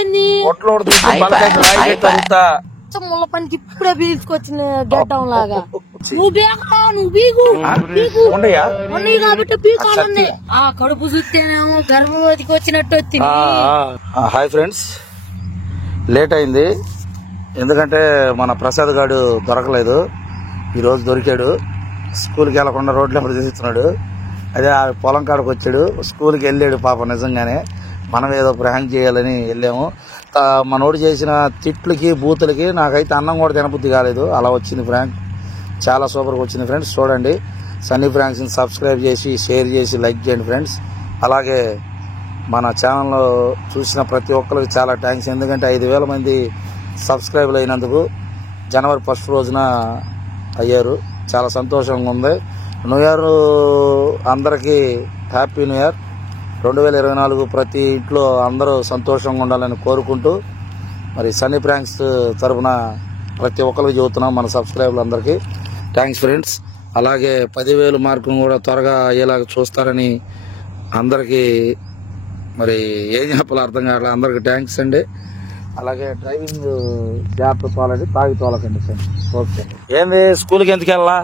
ఏంది ముళ్ళ పనికి ఇప్పుడే పీల్చుకొచ్చిన గడ్డం లాగా నువ్వు బీకరా నువ్వు బీగు ఉన్నాయి కాబట్టి బీకాలండి ఆ కడుపు చూస్తేనేమో గర్భవతికి వచ్చినట్టు వచ్చింది. హాయ్ ఫ్రెండ్స్, లేట్ అయింది ఎందుకంటే మన ప్రసాద్ గాడు దొరకలేదు. ఈరోజు దొరికాడు. స్కూల్కి వెళ్లకుండా రోడ్లు ఎప్పుడు తిరుగుతున్నాడు. అదే ఆ పొలం కాడకు వచ్చాడు. స్కూల్కి వెళ్ళాడు పాప. నిజంగానే మనం ఏదో ప్రాంక్ చేయాలని వెళ్ళాము. మనోడు చేసిన తిట్లకి బూతులకి నాకైతే అన్నం కూడా తినబుద్ధి కాలేదు. అలా వచ్చింది ప్రాంక్. చాలా సూపర్గా వచ్చింది ఫ్రెండ్స్. చూడండి, సన్నీ ప్రాంక్స్ని సబ్స్క్రైబ్ చేసి షేర్ చేసి లైక్ చేయండి ఫ్రెండ్స్. అలాగే మన ఛానల్లో చూసిన ప్రతి ఒక్కరికి చాలా థ్యాంక్స్. ఎందుకంటే 5,000 మంది సబ్స్క్రైబర్లు అయినందుకు జనవరి 1 రోజున అయ్యారు. చాలా సంతోషంగా ఉంది. న్యూ ఇయర్ అందరికీ హ్యాపీ న్యూ ఇయర్ 2024. ప్రతి ఇంట్లో అందరూ సంతోషంగా ఉండాలని కోరుకుంటూ మరి సన్నీ ప్రాంక్స్ తరఫున ప్రతి ఒక్కరికి చెబుతున్నాం మన సబ్స్క్రైబర్లు అందరికీ థ్యాంక్స్ ఫ్రెండ్స్. అలాగే 10,000 మార్కును కూడా త్వరగా అయ్యేలాగా చూస్తారని అందరికీ మరి ఏం చెప్పాలో అర్థం కావట్లేదు. అందరికీ థ్యాంక్స్ అండి. అలాగే డ్రైవింగ్ జాగ్రత్త తోలండి, తాగి తోలకండి ఫ్రెండ్స్. ఓకే, ఏంది స్కూల్కి ఎందుకు వెళ్ళా?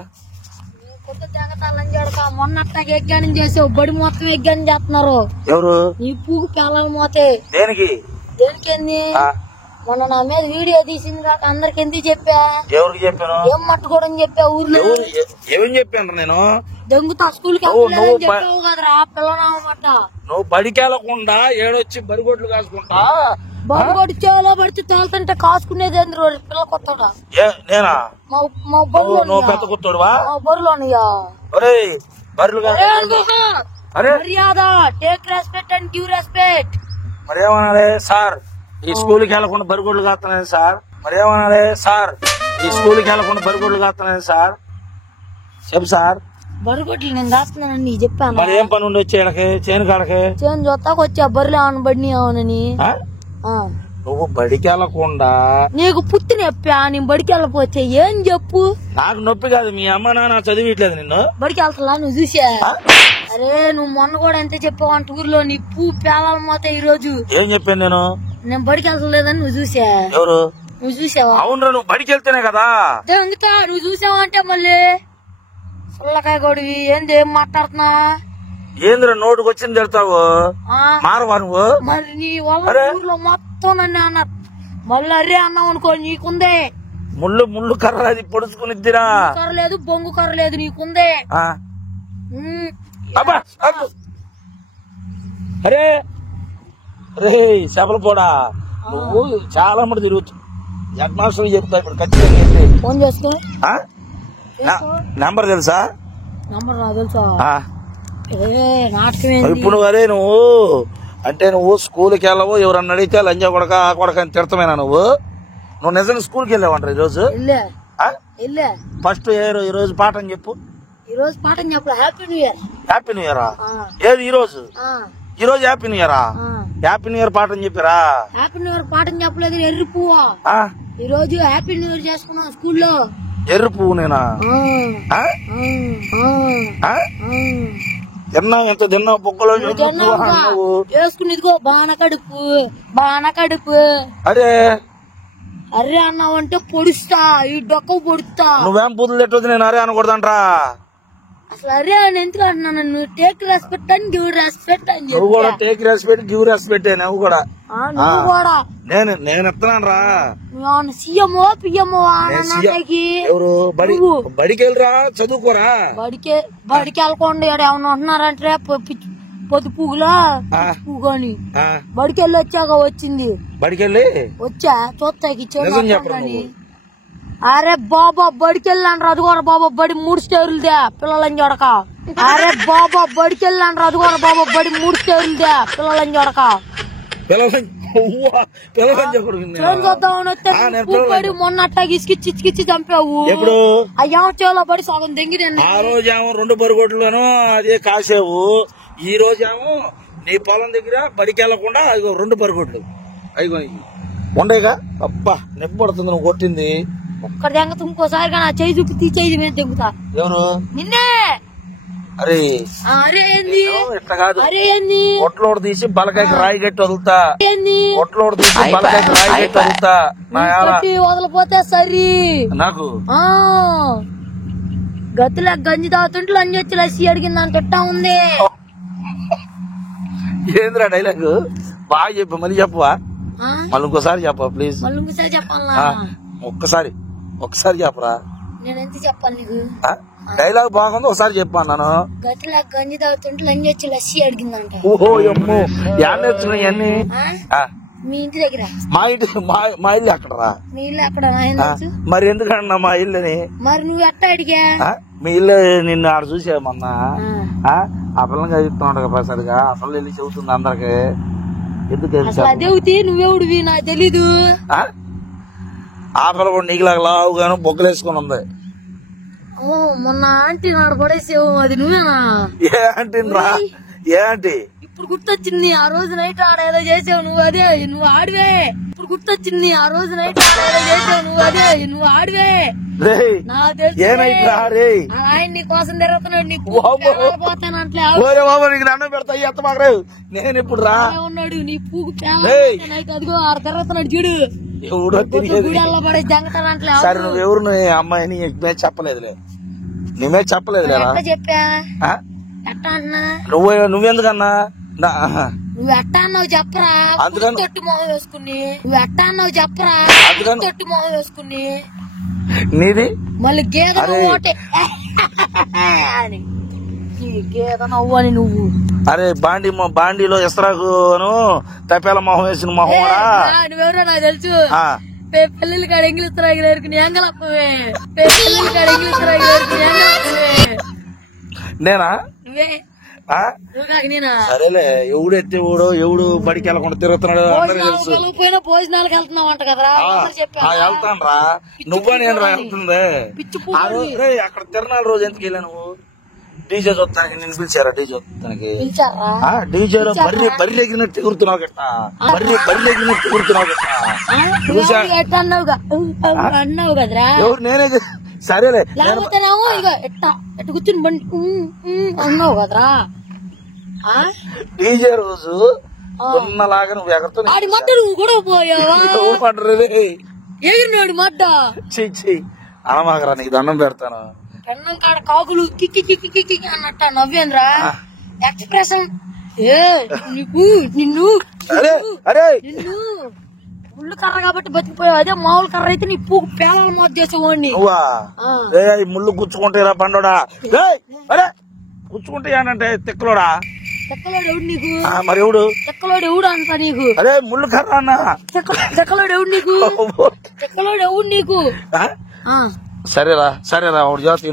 మొన్న యజ్ఞానం చేసావు, బడి మొత్తం యజ్ఞానం చేస్తున్నారు. ఎవరు? నీ పువ్వు పిల్లలు మోతే దేనికి దేనికేంది? మొన్న నా మీద వీడియో తీసింది కాక అందరికి ఎందుకు చెప్పా? ఎవరికి చెప్పాను? ఏం మట్టుకోవడం చెప్పా? ఊర్లో ఏమని చెప్పాను నేను? దొంగతా స్కూల్ కి చెప్పావు కదరా పిల్లనమాట. నువ్వు బడికి వెళ్ళకుండా ఏడొచ్చి బరిగొడ్లు కాసుకుంటా బరిగొడ్డు చెవులో పడితే తోలుతుంటే కాసుకునేది పిల్ల కొత్తగా నేనా? మా నువ్వు పెద్ద కొత్తోడువా? బరులోనయ్యా బర్రెలు మర్యాద, take respect and give respect. మరేమనాలి సార్? ఈ స్కూల్కి వెళ్లకుండా బరిగొడ్లు కాస్తున్నాయి సార్. మరేమనాలి సార్? ఈ స్కూల్కి వెళ్లకుండా బరిగొడ్లు కాస్తున్నాయి సార్. చెప్పు సార్. బరిగొడ్లు నేను కాస్తున్నానని చెప్పాను. మరి ఏం పని ఉండి వచ్చే చేను కాడకి? చేను చూస్తాకు వచ్చా బర్రెలు ఏమన్నా బడిని అవునని. నువ్వు బడికి వెళ్ళకుండా నీకు పుత్తి నొప్పా? నేను బడికి వెళ్ళపోతే ఏం చెప్పు? నాకు నొప్పి కాదు, మీ అమ్మ నాన్న చదివిట్లేదు నిన్ను. బడికి వెళ్తా నువ్వు చూసా? అరే నువ్వు మొన్న కూడా అంతే చెప్పావు అంట ఊర్లో. నీ పువ్వు పేలాల మోతే ఈ రోజు ఏం చెప్పాను నేను బడికి వెళ్తలేదని నువ్వు చూసా? ఎవరు? నువ్వు చూసావా? అవునరా, నువ్వు బడికి వెళ్తేనే కదా. ఎందుకా నువ్వు చూసావా అంటే మళ్ళీ సుల్లకాయ గొడివి ఏంది? ఏం మాట్లాడుతున్నా? ఏంద్ర నోటుకు వచ్చింది తిడతావు? మారవా నువ్వు? మరి నీ వల్ల ఊర్లో మొత్తం నన్ను అన్నారు. మళ్ళీ అర్రే అన్నావు అనుకో నీకుందే. ముళ్ళు కర్ర అది పొడుచుకునిద్దిరా. కర్ర లేదు, బొంగు కర్ర లేదు, నీకుందే. అరే రే చేపల పోడా, నువ్వు చాలా మంది తిరుగుతావు. హెడ్ మాస్టర్ చెప్తా ఇప్పుడు ఖచ్చితంగా. ఫోన్ చేసుకో. నెంబర్ తెలుసా? నంబర్ నాకు తెలుసా? ఇప్పుడు అరే నువ్వు అంటే నువ్వు స్కూల్కి వెళ్ళవు, ఎవరన్నా అడిగితే లంజా కొడక ఆ కొడక అని తిడతామేనా నువ్వు? నువ్వు నిజంగా స్కూల్కి వెళ్ళావంట ఈరోజు? ఫస్ట్ ఈ రోజు పాఠం చెప్పు. ఈ రోజు పాఠం చెప్పు. Happy new year. Happy new ఇయరా? ఏది ఈ రోజు? హ్యాపీ న్యూ ఇయరా? హ్యాపీ న్యూ ఇయర్ పాఠం చెప్పారా? హ్యాపీ న్యూ ఇయర్ పాఠం చెప్పలేదు. ఎర్రి పువ్వా? ఈ రోజు హ్యాపీ న్యూ ఇయర్ చేసుకున్నాం స్కూల్లో. ఎర్రి పువ్వు నేనా? తిన్నా ఎంత తిన్నా బొక్కలో వేసుకునేదిగో బాన కడుపు. అరే అర్రే అన్నావంటే పొడుస్తా, ఈ డొక్క పొడుస్తా. నువ్వేం పూతులు తిట్టదు, నేను అరే అనకూడదంట్రా. అసలు అరే అని ఎందుకు అంటున్నా? నువ్వు take respect and give respect అని నువ్వు కూడా టేక్ రెస్పెక్ట్ గివ్ రెస్పెక్ట్. నువ్వు కూడా నేను ఎత్తున్నాను రా. సీఎంఓ పిఎంఓ ఎవరు? బడికి వెళ్ళరా, చదువుకోరా. బడికి వెళ్ళకుండా ఏమన్నా అంటున్నారంటే పొద్దు పువ్వులా పువ్వుని బడికి వెళ్ళి వచ్చాక వచ్చింది. బడికి వెళ్ళి వచ్చా చూస్తాకి. అరే బాబా బడికి వెళ్ళాను రదుగోర బాబా బడి 3 స్టేర్లుదే పిల్లలని చూడక. అరే బాబా బడికి వెళ్ళాను రదుగోర బాబా బడి 3 స్టేర్లుదే పిల్లలని చూడక. మొన్న అట్టాగి ఇసుకిచ్చి చంపావు. ఎప్పుడు? అయ్యా చేలో పడి సగం దెంగి. ఆ రోజేమో 2 బరిగొడ్లను అదే కాసేవు. ఈ రోజేమో నీ పొలం దగ్గర బడికి వెళ్లకుండా 2 బరిగొడ్లు అయిగో ఉండేగా. అబ్బా నొప్పి పడుతుంది నువ్వు కొట్టింది. ఒక్కడ దెంగత ఇంకోసారి నా చేయి చూపి చేయి మీద దెంగుతా. ఎవరు? నిన్నే. అరే అరే ఏంది ఇట్లా కాదు, అరే ఏంది ఒట్లోడు తీసి బలకాయకి రాయి గట్టి వదులుతా, ఏంది ఒట్లోడు తీసి బలకాయకి రాయి గట్టి వదులుతా. కొట్టి వదలపోతే సరి నాకు గతిలో గంజి తాగుతుంటే లంజి వచ్చి లస్సి అడిగిందని తిట్టా ఉంది. ఏంద్రా డైలాగ్ బాగా చెప్పు, మళ్ళీ చెప్పవా? మళ్ళీ ఇంకోసారి చెప్పవా ప్లీజ్? మళ్ళీ ఇంకోసారి చెప్పాలా? ఒక్కసారి చెప్పరా. నేను ఎంత చెప్పాలి నీకు? డైలాగ్ బాగుంది, ఒకసారి చెప్పాను. గతిలో గంజి తాగుతుంటే లంజి వచ్చి లస్సి అడిగిందంట. ఓహో అమ్మో, యాడ్ నేర్చుకున్నా ఇవన్నీ మీ ఇంటి దగ్గర. మా ఇల్లు ఎక్కడరా? మీ ఇల్లు ఎక్కడ? మరి ఎందుకన్నా మా ఇల్లుని? మరి నువ్వు ఎట్టా అడిగా? మీ ఇల్లు నిన్ను ఆడ చూసామన్నా, ఆ పిల్లని చదువుతున్నాడు కదా ప్రసాద్గా, ఆ పిల్ల వెళ్ళి చెబుతుంది అందరికి. ఎందుకు అదేవుతి నువ్వెవడివి నాకు తెలీదు. ఆ పిల్ల కూడా నీకులాగా లావుగాను బొగ్గలు వేసుకుని ఉంది. మొన్న ఆంటీ నాడు పడేసావు, అది నువ్వేనా? ఏ ఆంటీ రా? ఏ ఆంటీ? ఇప్పుడు గుర్తొచ్చింది, ఆ రోజు నైట్ ఆడ ఏదో చేసావు నువ్వు, అదే నువ్వు ఆడివే. ఇప్పుడు గుర్తొచ్చింది, ఆ రోజు నైట్ ఆడ ఏదో చేసావు నువ్వు, అదే నువ్వు ఆడివే. ఆయన నీ కోసం తిరుగుతున్నాడు, నీ పోతానంటే నీకు దండం పెడతా ఎత్త మాకు. నేను ఇప్పుడు రా ఉన్నాడు నీ పూకు నైట్ అదిగో ఆడ తిరుగుతున్నాడు చూడు. పడే జంగతానంటే. సరే నువ్వెవరు అమ్మాయిని చెప్పలేదులే, నువ్వే చెప్పలేదు. చెప్పా ఎట్టా అన్నా? నువ్వెందుకన్నా? నువ్వు ఎట్టా అన్నావు చెప్పరా? తొట్టి మొహం వేసుకుని నువ్వు ఎట్టా అన్నావు చెప్పరా? తొట్టి మొహం వేసుకుని నీది మళ్ళీ గేదె ఓటే అని గేదె నవ్వు అని నువ్వు. అరే బాండీలో ఇస్రాకు తప్పేల మొహం వేసిన మొహం. నువ్వెవరో నాకు తెలుసు. పెళ్ళిళ్ళు కాడ ఎంగిలిస్తున్నా ఎంగలప్పవే, పెళ్ళిళ్ళు కాడ ఎంగిలిస్తున్నా. నేనా? నువ్వే. నేనా? సరేలే, ఎవడు ఎత్తేవాడు ఎవడు బడికి వెళ్ళకుండా తిరుగుతున్నాడు అందరూ తెలుసు. పోయినా భోజనాలకు వెళ్తున్నావు అంట కదరా? వెళ్తాను రా. నువ్వా నేను రా వెళ్తుంది. అక్కడ తిరణాల రోజు ఎందుకు వెళ్ళా నువ్వు? డీజే చూస్తానికి నేను పిలిచారా? డీజే చూస్తానికి డీజేలో బర్రె ఎగిరినట్టు ఎగురుతున్నావు గట్ట, బర్రె ఎగిరినట్టు ఎగురుతున్నావు గట్ట అన్నావు కదరా? ఎవరు? నేనే. సరేలే, లేకపోతేనేమో ఇక ఎట్టా ఎట్ట కూర్చుని బండి అన్నావు కదరా? డీజే రోజు ఉన్నలాగా నువ్వు ఎగరుతూ ఆడి మడ్డ నువ్వు కూడా పోయావా? ఎగిరినాడు మడ్డ. అనమాకరా, నీకు దండం పెడతాను. కన్నం కాడ కాకులు కిక్కి కిక్కి కిక్కి అన్నట్ట నవ్వేంద్రా ఎక్స్ప్రెషన్. నీకు నిన్ను ముళ్ళు కర్ర కాబట్టి బతికిపోయావు, అదే మామూలు కర్ర అయితే నీ పూకు పేలాల మోత చేసేవాడిని. ముళ్ళు గుచ్చుకుంటే పండోడా గుచ్చుకుంటాయానంటే తిక్కలోడా? చెక్కలోడు ఎవడు నీకు? మరి ఎవడు? చెక్కలోడు ఎవడు అంట నీకు? అదే ముళ్ళు కర్ర అన్న. చెక్కలోడు ఎవడు నీకు? చెక్కలోడు ఎవడు నీకు? సరేరా ఒకటి జాతి,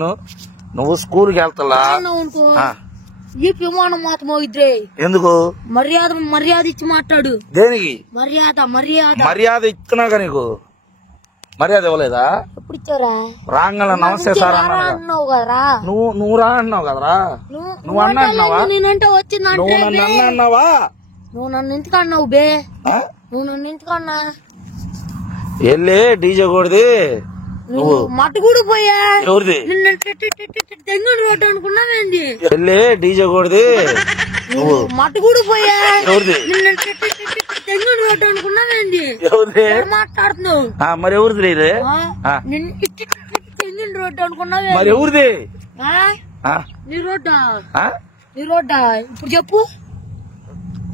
నువ్వు స్కూల్కి వెళ్తా ఈ విమానం మాత్రం మోగిద్రే. ఎందుకు? మర్యాద ఇచ్చి మాట్లాడు. దేనికి మర్యాద ఇచ్చినాక నీకు మర్యాద ఇవ్వలేదా? ఎప్పుడు ఇచ్చారా? రాంగల నమస్తే సార్ అన్నావు కదరా? నువ్వు రా అన్నావు కదరా? నువ్వు అన్నావా? నేనంటే వచ్చిందంటే అన్నావా? నువ్వు నన్ను ఎందుకు అన్నావు బే? నువ్వు నన్ను ఎందుకు అన్నా? వెళ్ళి డీజే కొడిది నువ్వు మట్టు కూడా పోయా. ఎవరిది? తెంగుడు రోడ్డు అనుకున్నావేంది? వెళ్ళి డీజే కొడిది నువ్వు మట్టు కూడా పోయా. ఎవరిది? తెంగుడు రోడ్డు అనుకున్నావేంది? ఎవరిది మాట్లాడుతున్నావు? మరి ఎవరిది? తెంగుడు రోడ్డు అనుకున్నావే. మరి ఎవరిది? నీ రోడ్డా? నీ రోడ్డా? ఇప్పుడు చెప్పు.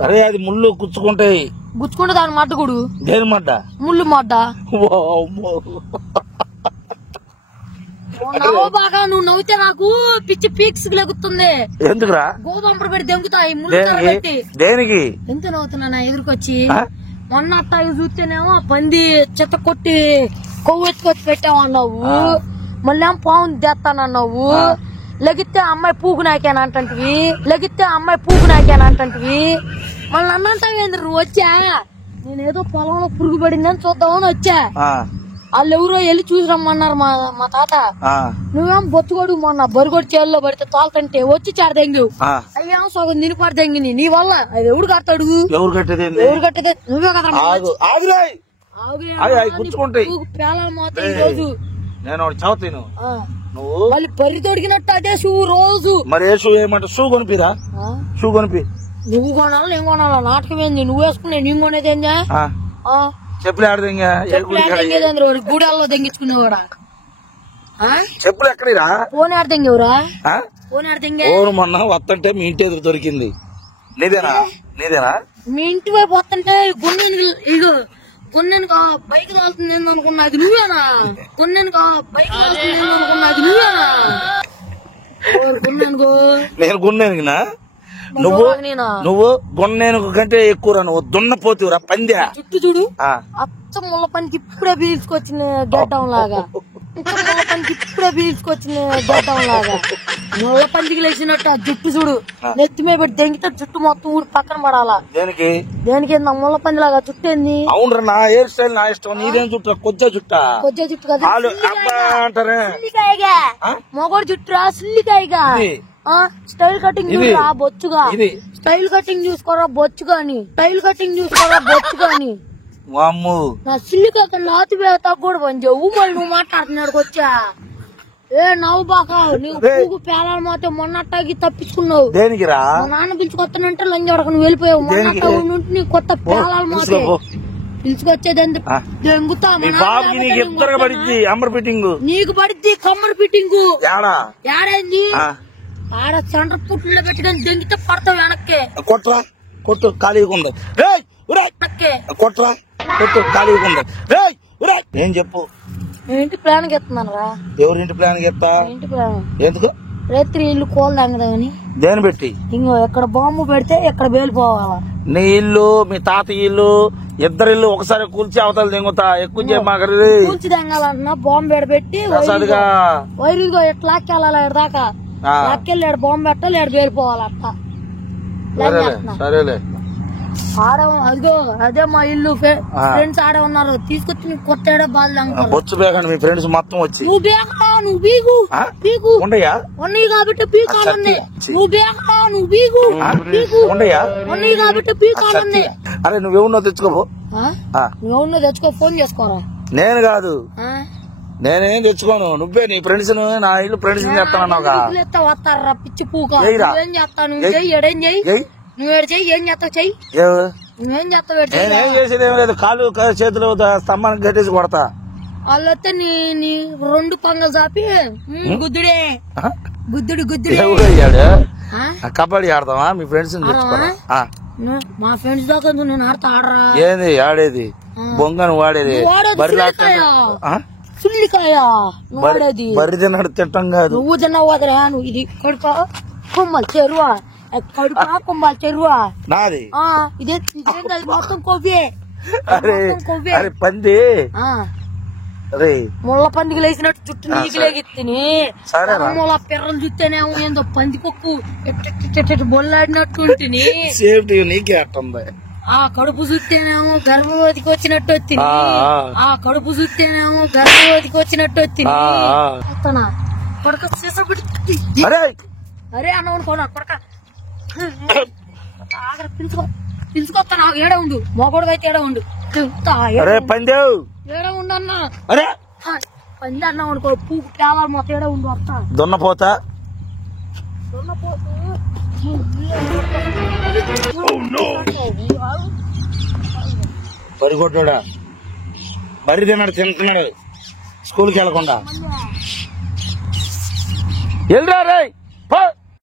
అరే అది ముళ్ళు గుచ్చుకుంటాయి. గుచ్చుకుంటే దాని మడ్డ కూడా. దేని మడ్డ? ముళ్ళు మడ్డ. బాగా నువ్వు నవ్వుతే నాకు పిచ్చి పీక్స్ లెగుతుంది. ఎందుకురా? గోబంపడు పెట్టి దెంగుతాయి ముళ్ళు. దేనికి ఎంత నవ్వుతున్నా ఎదురుకొచ్చి? మొన్న అట్టాగి చూస్తేనేమో పంది చెత్త కొట్టి కొవ్వు ఎత్తుకొచ్చి పెట్టావన్నావు, మళ్ళీ ఏమో పావుని తెస్తానన్నావు. లెగితే అమ్మాయి పూకు నాకేనంటివి, మళ్ళీ అన్నంటావేంద్ర నువ్వు వచ్చా? నేనేదో పొలంలో పురుగు పడిందని చూద్దామని వచ్చా. వాళ్ళు ఎవరో వెళ్ళి చూసి రమ్మన్నారు మా తాత. నువ్వేం బొచ్చుకోడు మొన్న బరిగొడి చేల్లో పడితే తోలుతంటే వచ్చి చాడదెంగావు. అయ్యా సగం దీని పాటు దెంగిని నీ వల్ల. అది ఎవడు కడతాడు? ఎవరు కట్టేది? నువ్వే కదా. పేలాల మాత్రం రోజు నేను చదువుతాను. నువ్వు మళ్ళీ బరి తొడిగినట్టు అదే షూ రోజు. మరి ఏ షూ ఏమంటే షూ కొనిపిరా, షూ కొనిపి. నువ్వు కొనాలా నేను కొనాలా? నాటకం ఏంది? నువ్వు వేసుకునే నేను కొనేది ఏందా? చెప్పులు ఆడదంగా గూడాల్లో దెంగించుకునేవాడా? చెప్పులు ఎక్కడిరా? ఫోన్ ఆడదెంగేవరా? ఫోన్ ఆడదెంగే మొన్న వస్తుంటే మీ ఇంటి ఎదురు దొరికింది. నీదేనా? నీదేనా? మీ ఇంటి వైపు వస్తుంటే కొన్నెను బైక్ కాల్సింది అనుకున్నా, అది నువ్వేనా? కొన్నెను బైక్ కాల్సింది అనుకున్నా, అది నువ్వేనా? నేను గున్నేనునా? నువ్వు గున్నేను కంటే ఎక్కువరా. నువ్వు దున్నపోతురా పంద్యా. చుట్టూ చూడు, అచ్చ ముళ్ళ పనికి ఇప్పుడే పీల్చుకొచ్చిన గడ్డం లాగా. ముళ్ళ పనికి ఇప్పుడే పీల్చుకొచ్చిన గడ్డం లాగా. ముళ్ళ పందికి లేచినట్టు ఆ జుట్టు చూడు, నెత్తి మీద పెట్టి దెంగితే జుట్టు మొత్తం ఊరి పక్కన పడాలా. దేనికి? ముళ్ళ పంది లాగా జుట్టు ఏంది? అవునరా, నా హెయిర్ స్టైల్ నా ఇష్టం. నీదేం చుట్టా? కొద్దిగా జుట్టు కదా సిల్లికాయగా. మొగోడు జుట్టురా సిల్లికాయగా. స్టైల్ కటింగ్ చూడరా బొచ్చుగా. స్టైల్ కటింగ్ చూసుకోరా బొచ్చుగాని. నా సిల్లికాయ నాతి తగ్గూడదు పని చేయవు. మళ్ళీ నువ్వు మాట్లాడుతున్నాడు వచ్చా. ఏ నవ్వు బాగా నీకు పూగు పేలాలు మాత్రం మొన్నట్టాగి తప్పించుకున్నావు. దేనికిరా? మా నాన్న పిలుచుకొస్తానంటే లంజోడకు నువ్వు వెళ్ళిపోయావు. మొన్నట్టు నుండి నీ కొత్త పేలాలు మాత్రం పిలుచుకొచ్చేది దెంగుతా. నీకు పడిద్ది కమ్మర్ ఫిట్టింగ్. ఏడైంది? ఆడ సెంటర్ పుట్లో పెట్టుకుని దెంగితే పడతావు వెనక్కి. కొట్టు ఖాళీగా కొట్రా, కొట్టు ఖాళీగా. ఏం చెప్పు? ఇంటి ప్లాన్ ఎత్తున్నాను రా. ఎవరింటి ప్లాన్ ఎత్తా? ఇంటి ప్లాన్ ఎందుకు? రేత్రి ఇల్లు కోల్ తంగదామని. దేని పెట్టి? ఇంకో ఎక్కడ బాంబు పెడితే ఎక్కడ వేలిపోవాలా. నీ ఇల్లు మీ తాత ఇల్లు ఇద్దరు ఇల్లు ఒకసారి కూల్చి అవతల దింగుతా. ఎక్కువ కూల్చి తంగాలన్నా బాంబు పెట్టి వైరుగా ఎట్లా లాక్కెళ్ళాలి దాకా. లాక్కెళ్ళి ఆడ బాంబు పెట్టాలి, ఆడ వేలిపోవాలి. అట్లా సరేలే. ఆడ అదిగో అదే మా ఇల్లు. ఫ్రెండ్స్ ఆడే ఉన్నారు, తీసుకొచ్చి కొత్త బొచ్చు బేగండి మీ ఫ్రెండ్స్ మొత్తం వచ్చి. నువ్వు బేగడా, నువ్వు బీగు ఉండయా ఉన్నాయి కాబట్టి పీకాలుంది. నువ్వు బేగడా, నువ్వు బీగు ఉండయా ఉన్నాయి కాబట్టి పీకాలుంది. అరే నువ్వేమన్నా తెచ్చుకోపో. నువ్వేమన్నా తెచ్చుకో, ఫోన్ చేసుకోరా. నేను కాదు, నేనేం తెచ్చుకోను. నువ్వే నీ ఫ్రెండ్స్ నా ఇల్లు ఫ్రెండ్స్ చెప్తాను. వస్తారా పిచ్చి పూక. ఏం చేస్తాను? ఎడేం చెయ్యి. నువ్వేడు చెయ్యి. ఏం చేస్తావు చెయ్యి. నువ్వేం చేస్తావు? నేనేం చేసేది ఏం లేదు. కాళ్ళు చేతులు స్తంభానికి కట్టేసి కొడతా. వాళ్ళు వస్తే నీ రెండు పంగలు చాపి గుద్దుడే గుద్దుడు. కబడ్డీ ఆడతావా? మీ ఫ్రెండ్స్ మా ఫ్రెండ్స్ దాకా నేను ఆడతా. ఆడరా? ఏంది ఆడేది? బొంగను వాడేది సుల్లికాయ వాడేది. బర్రి తిన్నాడు తిట్టం కాదు. నువ్వు తిన్నావు కదరా. నువ్వు ఇది కడుపా కొమ్మలు చెరువా, కడుపా కొమ్మలు చెరువా నాది. ఇదే మొత్తం కొవ్వే. అరే పంది ముళ్ళ పందికి లేచినట్టు చుట్టూ నీకు లేగిత్తిని. ముళ్ళ పిర్రలు చూస్తేనేమో ఏందో పంది కుక్కు బొల్లాడినట్టు ఉంటుంది. సేఫ్టీ నీకే అట్టుంది. ఆ కడుపు చూస్తేనేమో గర్భవతికి వచ్చినట్టు వచ్చింది. కడుపు చూస్తేనేమో గర్భవతికి వచ్చినట్టు వచ్చింది. కొడక అరే అన్న కొన కొడక పిలుచుకొస్తా. నాకు ఏడ ఉండు, మొగోడు అయితే ఏడ ఉండు. ఏడ ఉండు అన్న. పంది అన్నా అనుకో, పూకు పేలాలు మొత్తం ఏడ ఉండు. వస్తా. దున్నపోతా బరిగొడ్డా బర్రి తిన్నాడు తింటున్నాడు స్కూల్కి వెళ్ళకుండా. వెళ్ళరా రే.